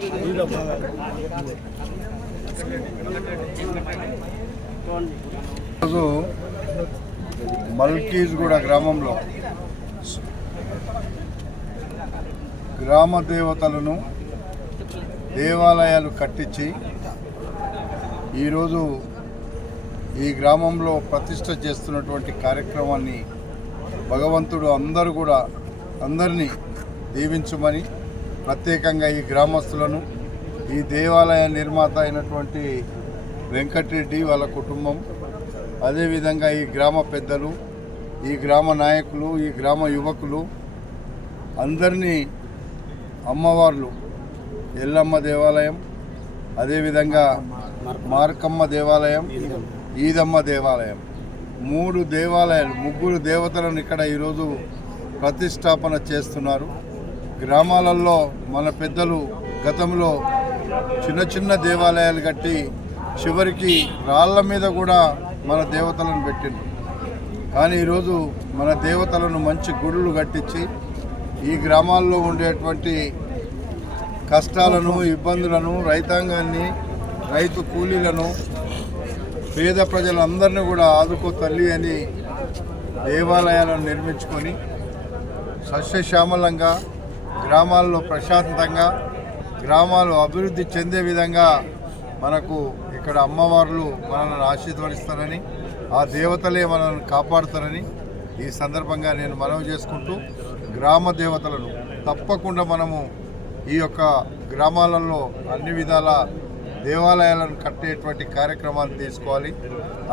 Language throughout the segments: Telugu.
ఈరోజు మల్కీజ్గూడ గ్రామంలో గ్రామ దేవతలను దేవాలయాలు కట్టించి ఈరోజు ఈ గ్రామంలో ప్రతిష్ట చేస్తున్నటువంటి కార్యక్రమాన్ని భగవంతుడు అందరూ కూడా అందరినీ దీవించమని ప్రత్యేకంగా ఈ గ్రామస్తులను ఈ దేవాలయ నిర్మాత అయినటువంటి వెంకటరెడ్డి వాళ్ళ కుటుంబం అదేవిధంగా ఈ గ్రామ పెద్దలు ఈ గ్రామ నాయకులు ఈ గ్రామ యువకులు అందరినీ అమ్మవార్లు ఎల్లమ్మ దేవాలయం అదేవిధంగా మార్కమ్మ దేవాలయం ఈదమ్మ దేవాలయం. మూడు దేవాలయాలు ముగ్గురు దేవతలను ఇక్కడ ఈరోజు ప్రతిష్టాపన చేస్తున్నారు. గ్రామాలలో మన పెద్దలు గతంలో చిన్న చిన్న దేవాలయాలు కట్టి చివరికి రాళ్ళ మీద కూడా మన దేవతలను పెట్టిండ్రు. కానీ ఈరోజు మన దేవతలను మంచి గుడులు కట్టించి ఈ గ్రామాల్లో ఉండేటువంటి కష్టాలను ఇబ్బందులను రైతాంగాన్ని రైతు కూలీలను పేద ప్రజలందరినీ కూడా ఆదుకో తల్లి అని దేవాలయాలను నిర్మించుకొని సస్యశ్యామలంగా గ్రామాల్లో ప్రశాంతంగా గ్రామాలు అభివృద్ధి చెందే విధంగా మనకు ఇక్కడ అమ్మవార్లు మనల్ని ఆశీర్వదిస్తారని ఆ దేవతలే మనల్ని కాపాడుతారని ఈ సందర్భంగా నేను మనవి చేసుకుంటూ గ్రామ దేవతలను తప్పకుండా మనము ఈ యొక్క గ్రామాలలో అన్ని విధాల దేవాలయాలను కట్టేటువంటి కార్యక్రమాలు తీసుకోవాలి.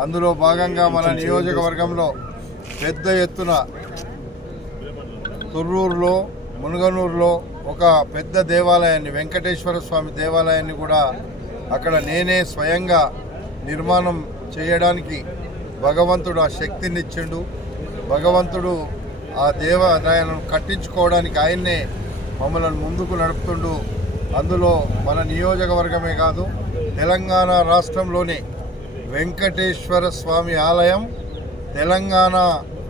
అందులో భాగంగా మన నియోజకవర్గంలో పెద్ద ఎత్తున తొర్రూరులో మునుగనూరులో ఒక పెద్ద దేవాలయాన్ని వెంకటేశ్వర స్వామి దేవాలయాన్ని కూడా అక్కడ నేనే స్వయంగా నిర్మాణం చేయడానికి భగవంతుడు ఆ శక్తినిచ్చిండు భగవంతుడు ఆ దేవాలయాలను కట్టించుకోవడానికి ఆయన్నే మమ్మల్ని ముందుకు నడుపుతుండు. అందులో మన నియోజకవర్గమే కాదు తెలంగాణ రాష్ట్రంలోని వెంకటేశ్వర స్వామి ఆలయం తెలంగాణ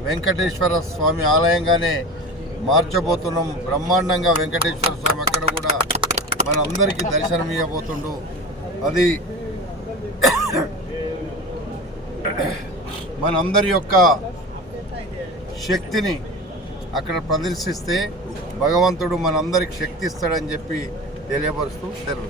వెంకటేశ్వర స్వామి ఆలయంగానే మార్చబోతున్నాం. బ్రహ్మాండంగా వెంకటేశ్వర స్వామి అక్కడ కూడా మనందరికీ దర్శనం ఇవ్వబోతుండు అది మనందరి యొక్క శక్తిని అక్కడ ప్రదర్శిస్తే భగవంతుడు మనందరికి శక్తి ఇస్తాడని చెప్పి తెలియపరుస్తూ సెలవు